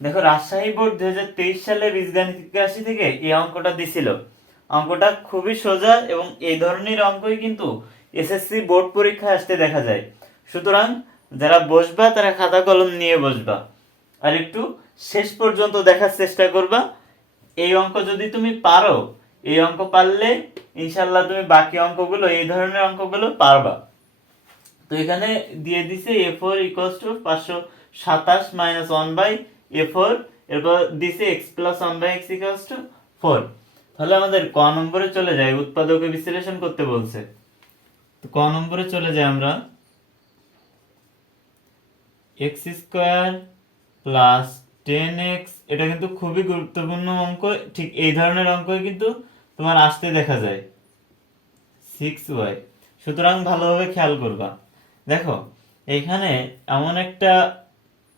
দেখো, রাজশাহী বোর্ড দুই হাজার তেইশ সালে বীজগাণিতিক রাশি থেকে এই অঙ্কটা দিছিল। অঙ্কটা খুবই সোজা এবং এই ধরনের অঙ্কই কিন্তু এসএসসি বোর্ড পরীক্ষায় আসতে দেখা যায়। সুতরাং যারা বসবা, তারা খাতা কলম নিয়ে বসবা। আর একটু শেষ পর্যন্ত দেখার চেষ্টা করবা। এই অঙ্ক যদি তুমি পারো, এই অঙ্ক পারলে ইনশাল্লাহ তুমি বাকি অঙ্কগুলো, এই ধরনের অঙ্কগুলো পারবা। তো এখানে দিয়ে দিছে এ ফোর ইকোয়াস টু পাঁচশো সাতাশ minus one by A four এরপর দিছে X plus one by two four তাহলে আমাদের ক নম্বরে চলে যায়, উৎপাদকে বিশ্লেষণ করতে বলছে। তো ক নম্বরে চলে যাই আমরা X square plus ten X এটা কিন্তু খুবই গুরুত্বপূর্ণ অঙ্ক, ঠিক এই ধরনের অঙ্কই কিন্তু তোমার আসতে দেখা যায়। সিক্স ওয়াই সুতরাং ভালোভাবে খেয়াল করবা। দেখো এইখানে এমন একটা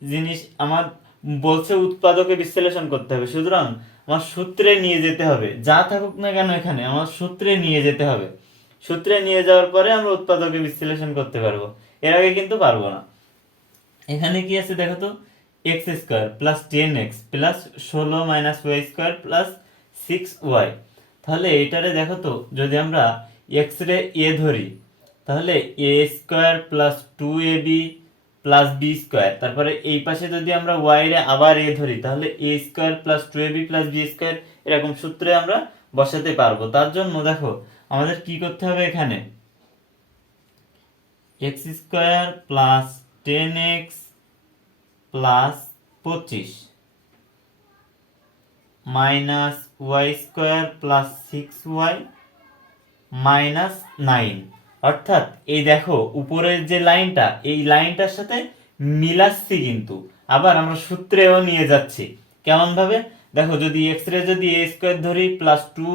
জিনিস আমার বলছে উৎপাদকে বিশ্লেষণ করতে হবে। সুতরাং আমার সূত্রে নিয়ে যেতে হবে। যা থাকুক না কেন এখানে, আমার সূত্রে নিয়ে যেতে হবে। সূত্রে নিয়ে যাওয়ার পরে আমরা উৎপাদকে বিশ্লেষণ করতে পারব। এর আগে কিন্তু পারব না। এখানে কি আছে দেখো তো? X square plus ten X plus ষোলো minus Y square plus six Y তাহলে এটারে দেখো তো, যদি আমরা এক্স রে এ ধরি, তাহলে A square plus two A B plus B square তারপরে এই পাশে যদি আমরা ওয়াই রে আবার এ ধরি, তাহলে A square plus two A B plus B square এরকম সূত্রে আমরা বসাতে পারব। তার জন্য দেখো, আমাদের কি করতে হবে এখানে? X square plus ten X plus পঁচিশ minus Y square plus six Y minus nine অর্থাৎ এই দেখো, উপরের যে লাইনটা, এই লাইনটার সাথে মিলাচ্ছি কিন্তু। আবার আমরা সূত্রেও নিয়ে যাচ্ছি। কেমন ভাবে দেখো, যদি এক্স রে যদি এ স্কোয়ার ধরি plus two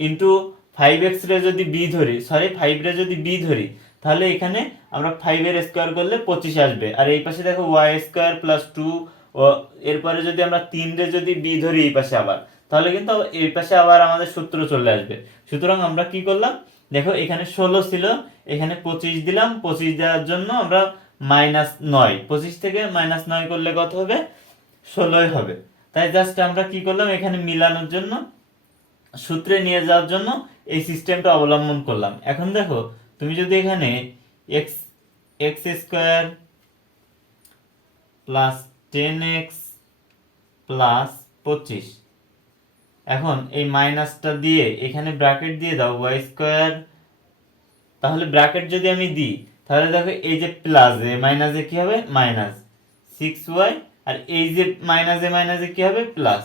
into five x রে যদি বি ধরি সরি ফাইভ রে যদি বি ধরি, তাহলে এখানে আমরা ফাইভের স্কোয়ার করলে পঁচিশ আসবে। আর এই পাশে দেখো ওয়াই স্কোয়ার প্লাস টু এরপরে যদি আমরা তিন রে যদি বি ধরি এই পাশে আবার, তাহলে কিন্তু এই পাশে আবার আমাদের সূত্র চলে আসবে। সুতরাং আমরা কি করলাম? দেখো, এখানে ষোলো ছিল, এখানে পঁচিশ দিলাম, পঁচিশ দেওয়ার জন্য আমরা মাইনাস নয়। পঁচিশ থেকে মাইনাস নয় করলে কত হবে? ষোলোই হবে। তাই জাস্ট আমরা কি করলাম? এখানে মিলানোর জন্য, সূত্রে নিয়ে যাওয়ার জন্য এই সিস্টেমটা অবলম্বন করলাম। এখন দেখো, তুমি যদি এখানে x x square plus ten x plus পঁচিশ এখন এই মাইনাসটা দিয়ে এখানে ব্র্যাকেট দিয়ে দাও ওয়াই স্কোয়ার তাহলে ব্র্যাকেট যদি আমি দিই, তাহলে দেখো এই যে প্লাস এ মাইনাসে কী হবে? মাইনাস সিক্স ওয়াই আর এই যে মাইনাস মাইনাসে মাইনাসে কী হবে? প্লাস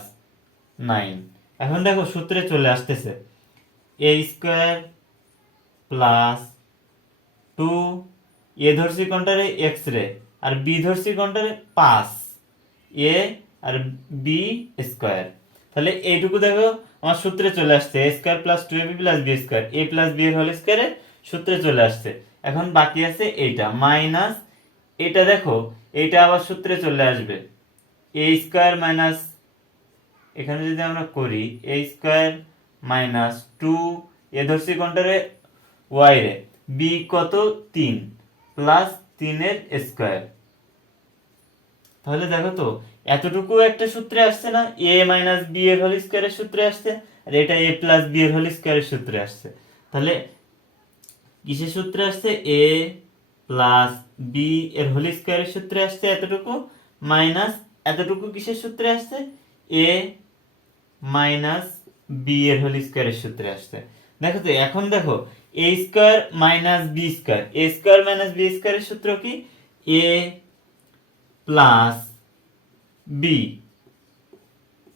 নাইন এখন দেখো সূত্রে চলে আসতেছে a square plus two a ধরছি কোনটারে এক্স রে, আর বি ধরছি কোনটারে পাঁচ এ আর বি স্কোয়ার তাহলে এইটুকু দেখো, আমার সূত্রে চলে আসছে a square plus two a b plus b square a plus b এর হোল স্কোয়ারে সূত্রে চলে আসছে। এখন বাকি আছে এইটা মাইনাস এটা দেখো এইটা আবার সূত্রে চলে আসবে। এ স্কোয়ার মাইনাস এখানে যদি আমরা করি a square minus two a ধরছি কোনটারে? ওয়াই রে। বি কত? তিন প্লাস তিনের স্কোয়ার তাহলে দেখো তো এতটুকু একটা সূত্রে আসছে না, এ মাইনাস বি এর হোল স্কোয়ারের সূত্রে আসছে, আর এটা এ প্লাস বি এর হোল স্কোয়ারের সূত্রে আসছে। তাহলে কিসের সূত্রে আসছে? এ প্লাস বি এর হোল স্কোয়ারের সূত্রে আসছে এতটুকু মাইনাস এতটুকু কিসের সূত্রে আসছে? এ মাইনাস বি এর হোল স্কোয়ারের সূত্রে আসছে। দেখো তো, এখন দেখো a square minus b square a square minus b স্কোয়ারের সূত্র কি? A plus b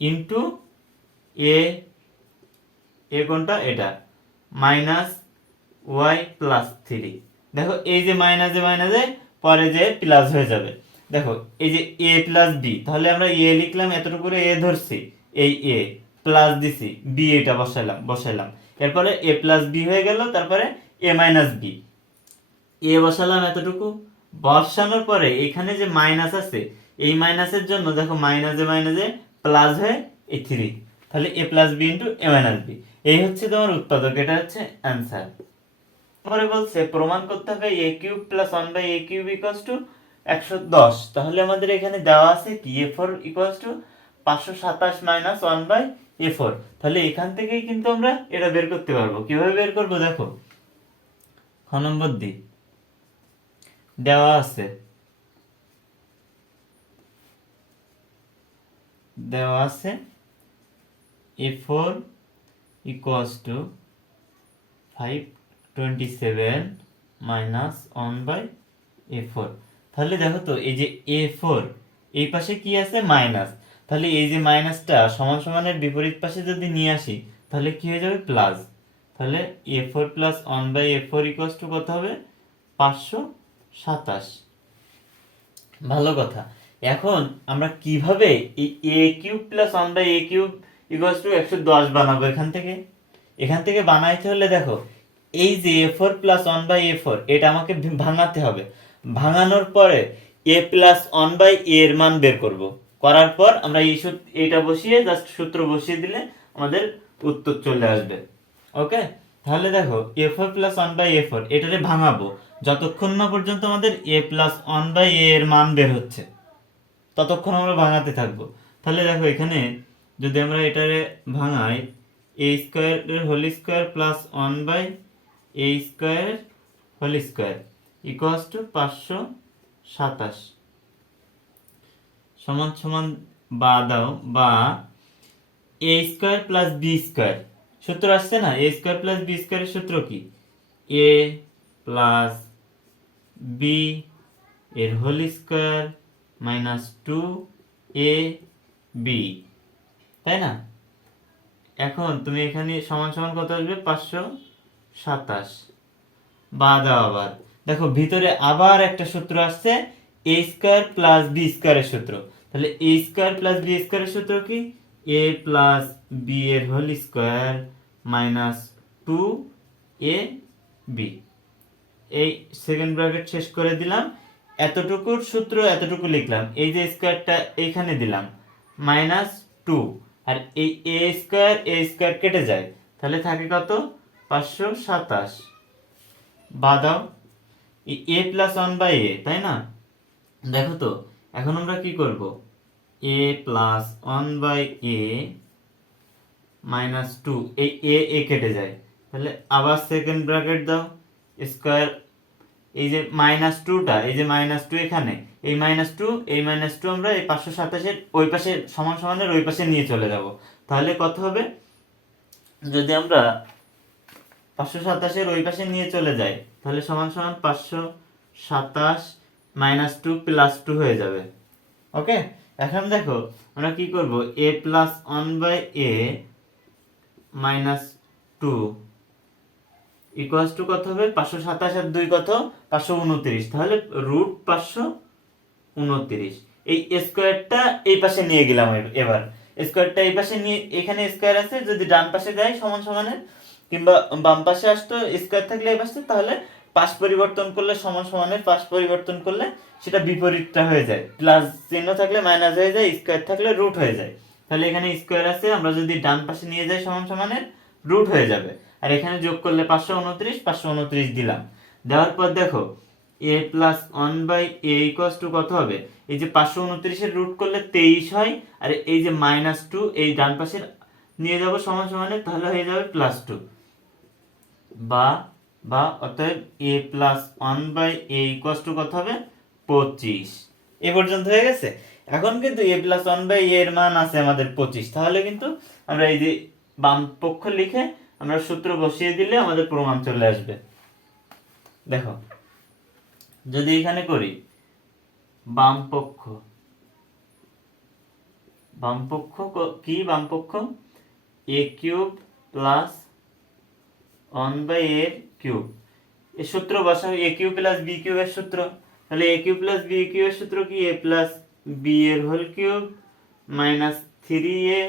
into a a কোনটা? এটা। মাইনাস ওয়াই প্লাস থ্রি দেখো, এই যে মাইনাসে মাইনাসে পরে যে প্লাস হয়ে যাবে। দেখো, এই যে এ প্লাস বি তাহলে আমরা এ লিখলাম, এতটুকু করে এ ধরছি। এই এ প্লাস দিছি বি এটা বসাইলাম বসাইলাম। এরপরে এ প্লাস বি হয়ে গেল, তারপরে এ মাইনাস বি এ বসালাম এতটুকু। বসানোর পরে এখানে যে মাইনাস আছে এই মাইনাসের জন্য দেখো মাইনাসে মাইনাসে প্লাস হয়ে এ থ্রি তাহলে a plus b into a minus b এই হচ্ছে তোমার উৎপাদক, এটা হচ্ছে অ্যান্সার পরে বলছে, প্রমাণ করতে হবে a cube plus one by a cube equals to একশো দশ। তাহলে আমাদের এখানে দেওয়া আছে কি? এ ফোর ইকুয়ালস টু পাঁচশো সাতাশ minus one by a four তাহলে এখান থেকেই কিন্তু আমরা এটা বের করতে পারব। কীভাবে বের করব? দেখো। খ নম্বর দি দেওয়া আছে। দেওয়া আছে a four equals to five twenty seven minus one by a four তাহলে দেখো তো, এই যে এ ফোর এই পাশে কি আছে? মাইনাস তাহলে এই যে মাইনাসটা সমান সমানের বিপরীত পাশে যদি নিয়ে আসি, তাহলে কি হয়ে যাবে? প্লাস তাহলে a four plus one by a four equals to কত হবে? পাঁচশো সাতাশ। ভালো কথা। এখন আমরা কীভাবে এই a cube plus one by a cube equals to একশো দশ বানাবো এখান থেকে? এখান থেকে বানাইতে হলে দেখো, এই যে a four plus one by a four এটা আমাকে ভাঙাতে হবে। ভাঙানোর পরে এ প্লাস ওয়ান বাই এর মান বের করব। করার পর আমরা এই এইটা বসিয়ে জাস্ট সূত্র বসিয়ে দিলে আমাদের উত্তর চলে আসবে। ওকে তাহলে দেখো a four plus one by a four এটারে ভাঙাবো। যতক্ষণ না পর্যন্ত আমাদের a plus one by a এর মান বের হচ্ছে। ততক্ষণ আমরা ভাঙাতে থাকব। তাহলে দেখো এখানে যদি আমরা এটারে ভাঙাই এ স্কোয়ারের whole square plus one by a square whole square equals to পাঁচশো সাতাশ। সমান সমান বা দাও, বা a square plus b square সূত্র আসছে না? এ স্কোয়ার প্লাস বি স্কোয়ারের সূত্র কি? এ প্লাস বি এর whole square minus two a b তাই না? এখন তুমি এখানে সমান সমান কত আসবে? পাঁচশো সাতাশ। বা দাও আবার। দেখো, ভিতরে আবার একটা সূত্র আসছে এ স্কোয়ার প্লাস বি স্কোয়ারের সূত্র। তাহলে এ স্কোয়ার প্লাস বি স্কোয়ারের সূত্র কি? এ প্লাস বি এর whole square minus two a b এই সেকেন্ড ব্র্যাকেট শেষ করে দিলাম। এতটুকুর সূত্র এতটুকু লিখলাম, এই যে স্কোয়ারটা এইখানে দিলাম মাইনাস টু আর এই এ স্কোয়ার এ স্কোয়ার কেটে যায়, তাহলে থাকে কত? পাঁচশো সাতাশ। বাদাও a plus one by a তাই না? দেখো তো, এখন আমরা কি করব? A plus one by a minus two এই এ এ কেটে যায়, তাহলে আবার সেকেন্ড ব্র্যাকেট দাও স্কোয়ার এই যে মাইনাস টুটা এই যে মাইনাস টু এখানে, এই মাইনাস টু এই মাইনাস টু আমরা এই পাঁচশো সাতাশের ওই পাশে সমান সমানের ওই পাশে নিয়ে চলে যাব। তাহলে কত হবে? যদি আমরা পাঁচশো সাতাশের ওই পাশে নিয়ে চলে যাই, তাহলে সমান সমান পাঁচশো সাতাশ মাইনাস টু প্লাস টু হয়ে যাবে। ওকে? এখন দেখো, আমরা কি করব? A plus one by a minus two equals to কত হবে? পাঁচশো সাতাশ আর দুই কত? পাঁচশো উনত্রিশ। তাহলে রুট পাঁচশো উনত্রিশ। এই স্কোয়ারটা এই পাশে নিয়ে গেলাম এবার। স্কোয়ারটা এই পাশে নিয়ে এখানে স্কোয়ার আছে, যদি ডান পাশে দেয় সমান সমানের কিংবা বাম পাশে আসতো স্কোয়ার থাকলে এই পাশে, তাহলে পাশ পরিবর্তন করলে সমান সমানের পাশ পরিবর্তন করলে সেটা বিপরীতটা হয়ে যায়। প্লাস চিহ্ন থাকলে মাইনাস হয়ে যায় স্কোয়ার থাকলে রুট হয়ে যায়। তাহলে এখানে স্কোয়ার আছে, আমরা যদি ডান পাশে নিয়ে যাই সমান সমানের রুট হয়ে যাবে। আর এখানে যোগ করলে পাঁচশো উনত্রিশ পাঁচশো উনত্রিশ দিলাম। দেওয়ার পর দেখো, a plus one by a equals to কত হবে? এই যে পাঁচশো উনত্রিশের রুট করলে তেইশ হয়, আর এই যে মাইনাস টু এই ডান পাশের নিয়ে যাব সমান সমানে তাহলে হয়ে যাবে প্লাস টু বা বা, অতএব a plus one by a equals to কত হবে? পঁচিশ। এ পর্যন্ত হয়ে গেছে? এখন কিন্তু এ প্লাস ওয়ান বাই এর মান আছে আমাদের পঁচিশ। তাহলে কিন্তু আমরা এই যে বাম পক্ষ লিখে আমরা সূত্র বসিয়ে দিলে আমাদের প্রমাণ চলে আসবে। দেখো, যদি এখানে করি, বাম পক্ষ বাম পক্ষ কি বাম পক্ষ? A cube plus one by এর কিউব এর সূত্র বসা এ কিউ প্লাস বি কিউবের সূত্র। তাহলে এ কিউ প্লাস বি কিউবের সূত্র কি? এ প্লাস বি এর whole cube minus three a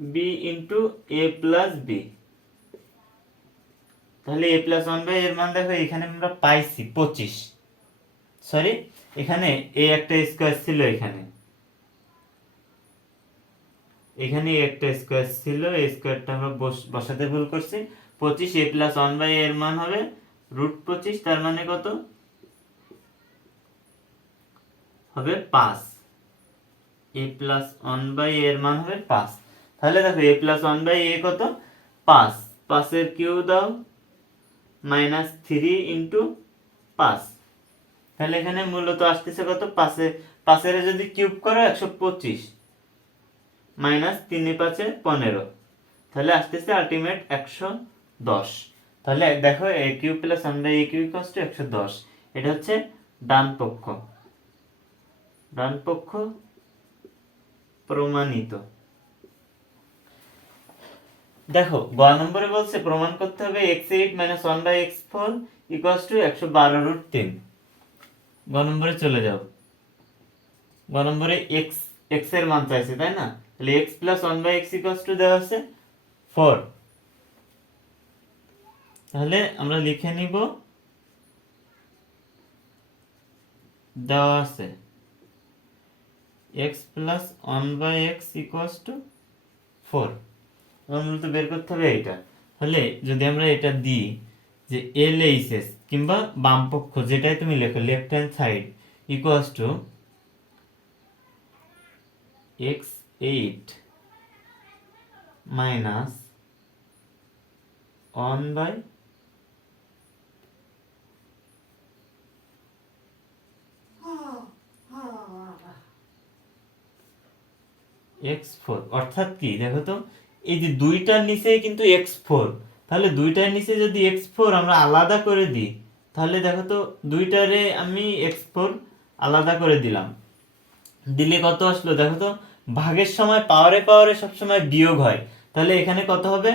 b into a plus b তাহলে এ প্লাস ওয়ান বাই এর মান দেখো, এখানে আমরা পাইছি পঁচিশ। সরি এখানে এ একটা স্কোয়ার ছিল এখানে। এখানে একটা স্কোয়ার ছিল, এই স্কোয়ারটা আমরা বস- বসাতে ভুল করছি। পঁচিশ এ প্লাস ওয়ান বাই এর মান হবে রুট পঁচিশ, তার মানে কত? হবে পাঁচ। এ প্লাস ওয়ান বাই এর মান হবে পাঁচ। তাহলে দেখো a plus one by a কত? পাঁচ। পাঁচের কিউ দাও। মাইনাস থ্রি ইন্টু পাঁচ। তাহলে এখানে মূলত আসতেছে কত? পাঁচে, পাঁচের যদি কিউব করো, একশো পঁচিশ। মাইনাস তিনে পাঁচে পনেরো। তাহলে আসতেছে আলটিমেট একশো দশ। তাহলে দেখো a cube plus by a cube equals to একশো দশ। এটা হচ্ছে ডান পক্ষ। ডান পক্ষ প্রমাণিত। দেখো গ নম্বরে বলছে প্রমাণ করতে হবে x eight minus one by x four equals to একশো বারো রুট তিন গ নম্বরে চলে যাও। গ নম্বরে এক্স এক্সের মান চাইছে, তাই না? তাহলে x plus one by x equals to দেওয়া আছে ফোর তাহলে আমরা লিখে নিব, দেওয়া আছে x plus one by x equals to four মূলত বের করতে হবে এইটা। তাহলে যদি আমরা এটা দিই যে এল এইচ এস কিংবা বাম পক্ষ যেটাই তুমি লেখো left hand side equals to x eight minus one by x four অর্থাৎ কি? দেখো তো এই যে দুইটার নিচে কিন্তু এক্স ফোর তাহলে দুইটার নিচে যদি এক্স ফোর আমরা আলাদা করে দিই, তাহলে দেখো তো দুইটারে আমি এক্স ফোর আলাদা করে দিলাম। দিলে কত আসলো? দেখো তো ভাগের সময় পাওয়ারে পাওয়ারে সবসময় বিয়োগ হয়। তাহলে এখানে কত হবে?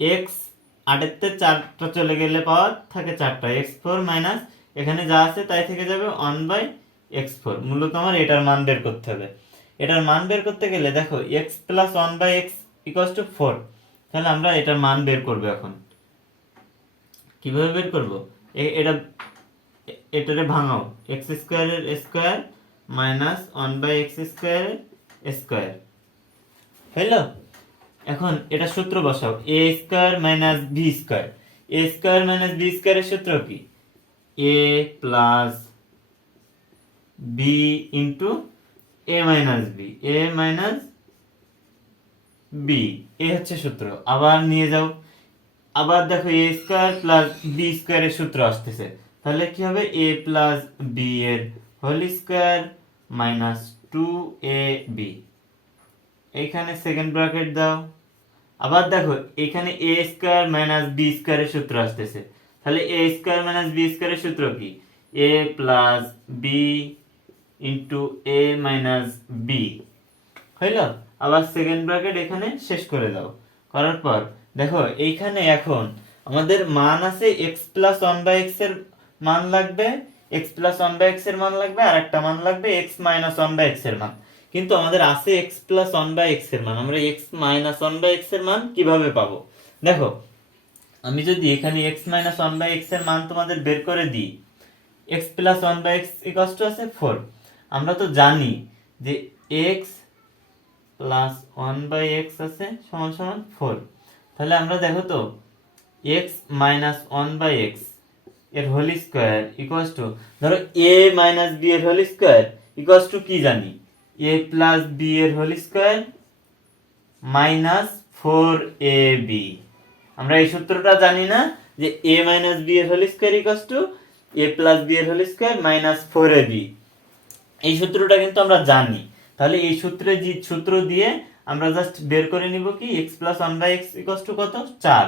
এক্স আটেরতে চারটা চলে গেলে পাওয়ার থাকে চারটা। এক্স ফোর মাইনাস এখানে যা আছে তাই থেকে যাবে ওয়ান বাই এক্স ফোর মূলত আমার এটার মান বের করতে হবে। এটার মান বের করতে গেলে দেখো x plus one by x equals to four তাহলে আমরা এটার মান বের করব এখন। কীভাবে বের করব? এটা, এটারে ভাঙাও। এক্স স্কোয়ারের square minus one by x স্কোয়ারের স্কোয়ার হইল? এখন এটা সূত্র বসাও। A square minus b square a square minus b স্কোয়ারের সূত্র কি? A plus b into a minus b a minus b a হচ্ছে সূত্র। আবার নিয়ে যাও। আবার দেখো এ স্কোয়ার প্লাস বি স্কোয়ারের সূত্র আসতেছে। তাহলে কি হবে? এ প্লাস বি এর whole square minus two a b এইখানে সেকেন্ড ব্র্যাকেট দাও। আবার দেখো, এখানে এ স্কোয়ার মাইনাস বি স্কোয়ারের সূত্র আসতেছে। তাহলে এ স্কোয়ার মাইনাস বি স্কোয়ারের সূত্র কি? A plus b into a minus b হইল? আবার সেকেন্ড ব্র্যাকেট এখানে শেষ করে দাও। করার পর, দেখো, এইখানে এখন আমাদের মান আছে এক্স প্লাস ওয়ান বাই এক্সের মান লাগবে এক্স প্লাস ওয়ান বাই এক্সের মান লাগবে, আর একটা মান লাগবে এক্স মাইনাস ওয়ান বাই এক্সের মান। কিন্তু আমাদের আছে এক্স প্লাস ওয়ান বাই এক্সের মান, আমরা এক্স মাইনাস ওয়ান বাই এক্সের মান কীভাবে পাবো? দেখো, আমি যদি এখানে এক্স মাইনাস ওয়ান বাই এক্সের মান তোমাদের বের করে দিই x plus one by x equals to আছে ফোর আমরা তো জানি যে x plus one by x আছে, সমান সমান ফোর তাহলে আমরা দেখো তো এক্স মাইনাস ওয়ান বাই এক্সের হোল স্কোয়ার ইকুয়াস টু ধরো এ মাইনাস বি এর হোল স্কোয়ার ইকুয়াস টু কি জানি? এ প্লাস বি এর whole square minus four a b আমরা এই সূত্রটা জানি না যে এ মাইনাস বি এর whole square equals to a plus b এর whole square minus four a b এই সূত্রটা কিন্তু আমরা জানি। তাহলে এই সূত্রে সূত্র দিয়ে আমরা জাস্ট বের করে নিব কি? X plus one by x equals to কত? চার।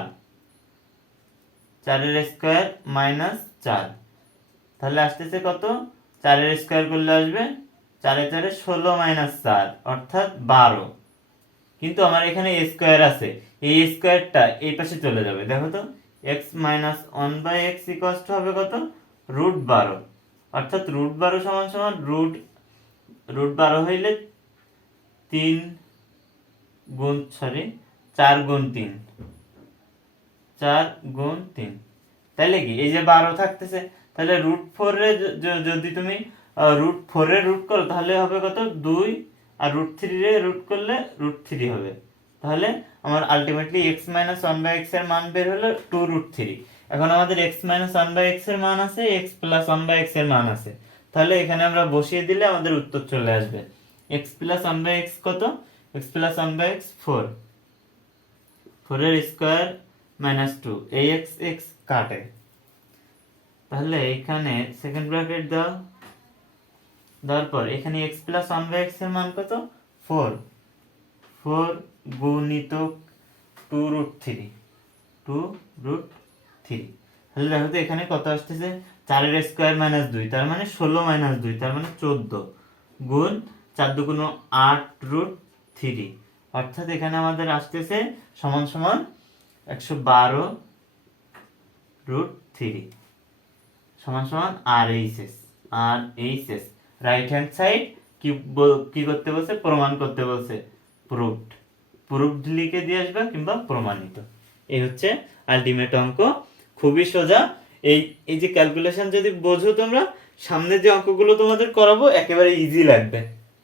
চারের স্কোয়ার মাইনাস চার। তাহলে আসতেছে কত? চারের স্কোয়ার করলে আসবে চারে চারে ষোলো মাইনাস চার, অর্থাৎ বারো। কিন্তু আমার এখানে স্কোয়ার আছে। এই স্কোয়ারটা এই পাশে চলে যাবে। দেখো তো x minus one by x equals to হবে কত? রুট বারো। অর্থাৎ রুট বারো সমান সমান রুট রুট বারো হইলে তিন গুণ সরি, চার গুণ তিন। চার গুণ তিন। তাইলে কি? এই যে বারো থাকতেছে তাহলে রুট ফোরে যদি তুমি রুট ফোরে রুট করো, তাহলে হবে কত? দুই। আর রুট থ্রি রে রুট করলে রুট থ্রি হবে। তাহলে আমার ultimately x minus one by এক্সের মান বের হলো টু রুট থ্রি এখন আমাদের এক্স মাইনাস ওয়ান বাই এক্সের মান আছে এক্স প্লাস ওয়ান বাই এক্সের মান আছে। তাহলে এখানে আমরা বসিয়ে দিলে আমাদের উত্তর চলে আসবে। X plus one by x কত? X plus one by x four ফোরের স্কোয়ার মাইনাস টু এই এক্স এক্স কাটে। তাহলে এখানে সেকেন্ড ব্র্যাকেট দাও। দেওয়ার পর এখানে এক্স প্লাস ওয়ান বাই এক্সের মান কত? ফোর ফোর গুণিত two root three two root three তাহলে দেখো তো এখানে কত আসতেছে? চারের স্কোয়ার মাইনাস দুই, তার মানে ষোলো মাইনাস দুই, তার মানে চোদ্দ গুণ চার দুগুণ আট রুট থ্রি অর্থাৎ এখানে আমাদের আসতেছে সমান সমান একশো বারো রুট থ্রি সমান সমান R H S, R H S. Right hand side কি কি করতে বলছে? প্রমাণ করতে বলছে। প্রুফড প্রুফড লিখে দিয়ে আসবে কিংবা প্রমাণিত। এই হচ্ছে আলটিমেট অঙ্ক। খুবই সোজা। এই এই যে ক্যালকুলেশন যদি বোঝো তোমরা সামনে যে অঙ্কগুলো তোমাদের করাবো, একেবারে ইজি লাগবে।